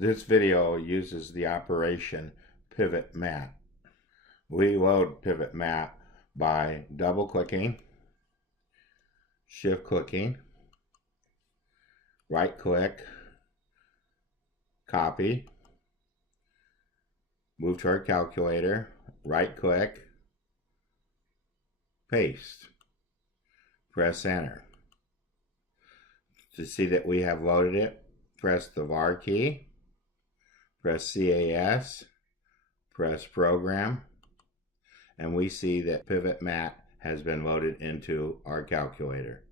This video uses the operation Pivmat. We load Pivmat by double-clicking, shift-clicking, right-click, copy, move to our calculator, right-click, paste, press enter. To see that we have loaded it, press the var key, press CAS, press program, and we see that Pivmat has been loaded into our calculator.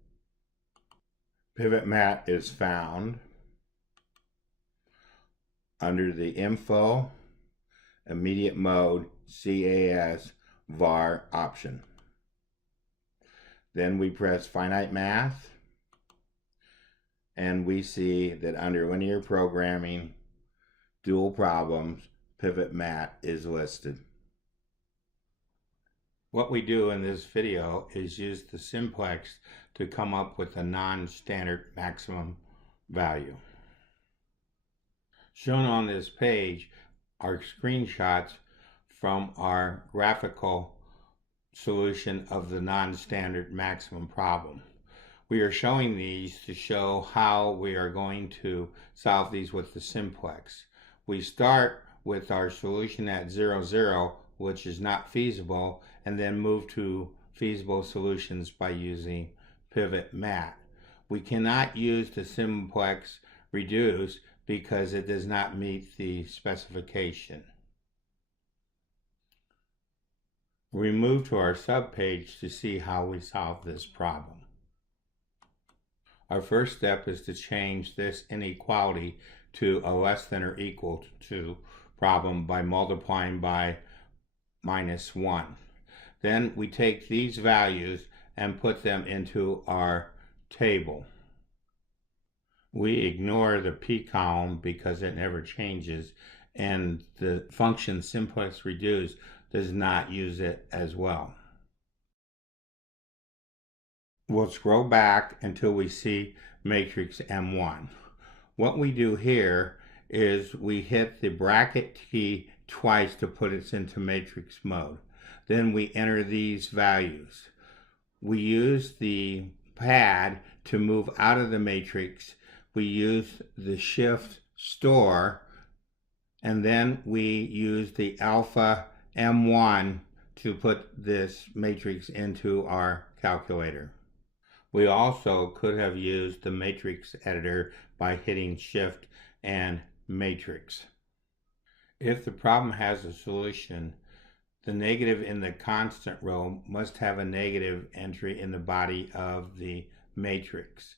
Pivmat is found under the Info, Immediate Mode, CAS, var option. Then we press Finite Math, and we see that under Linear Programming, Dual Problems, Pivmat is listed. What we do in this video is use the simplex to come up with a non-standard maximum value. Shown on this page are screenshots from our graphical solution of the non-standard maximum problem. We are showing these to show how we are going to solve these with the simplex. We start with our solution at 0, 0, which is not feasible, and then move to feasible solutions by using Pivmat. We cannot use the simplex-reduce because it does not meet the specification. We move to our subpage to see how we solve this problem. Our first step is to change this inequality to a less than or equal to problem by multiplying by -1. Then we take these values and put them into our table. We ignore the P column because it never changes, and the function simplex-reduce does not use it as well. We'll scroll back until we see matrix M1. What we do here is we hit the bracket key twice to put it into matrix mode. Then we enter these values. We use the pad to move out of the matrix. We use the shift store, and then we use the alpha M1 to put this matrix into our calculator. We also could have used the matrix editor by hitting shift and matrix. If the problem has a solution, the negative in the constant row must have a negative entry in the body of the matrix.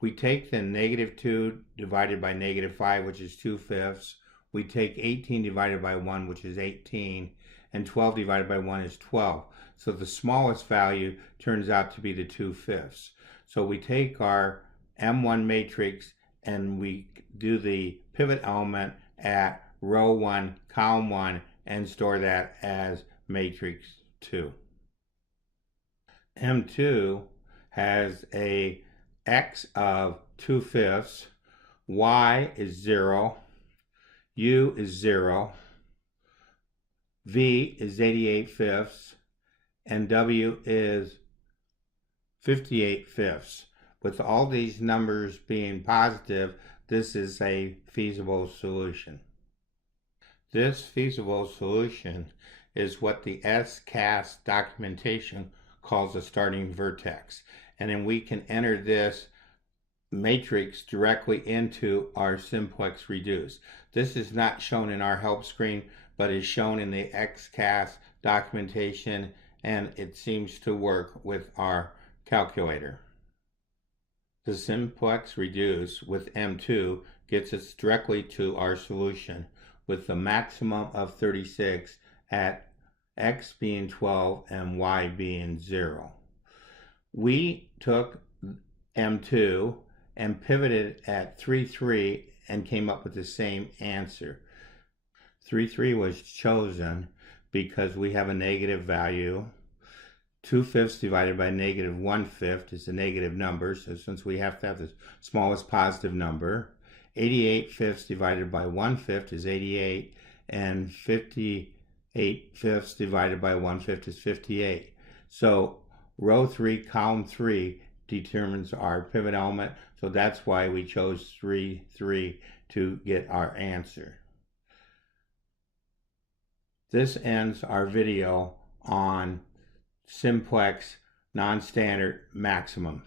We take the -2 divided by -5, which is 2/5. We take 18 divided by 1, which is 18, and 12 divided by 1 is 12. So the smallest value turns out to be the 2/5. So we take our M1 matrix and we do the pivot element at row 1, column 1, and store that as matrix 2. M2 has a x of 2/5, y is 0, u is 0, v is 88/5, and w is 58/5. With all these numbers being positive, this is a feasible solution. This feasible solution is what the SCAS documentation calls a starting vertex. And then we can enter this matrix directly into our simplex-reduce. This is not shown in our help screen, but is shown in the SCAS documentation, and it seems to work with our calculator. The simplex-reduce with M2 gets us directly to our solution with the maximum of 36 at x being 12 and y being 0. We took M2 and pivoted at 3, 3 and came up with the same answer. 3, 3 was chosen because we have a negative value. 2/5 divided by -1/5 is a negative number, so since we have to have the smallest positive number, 88 fifths divided by 1/5 is 88, and 58 fifths divided by 1/5 is 58. So row 3, column 3 determines our pivot element, so that's why we chose 3, 3 to get our answer. This ends our video on simplex non-standard maximum.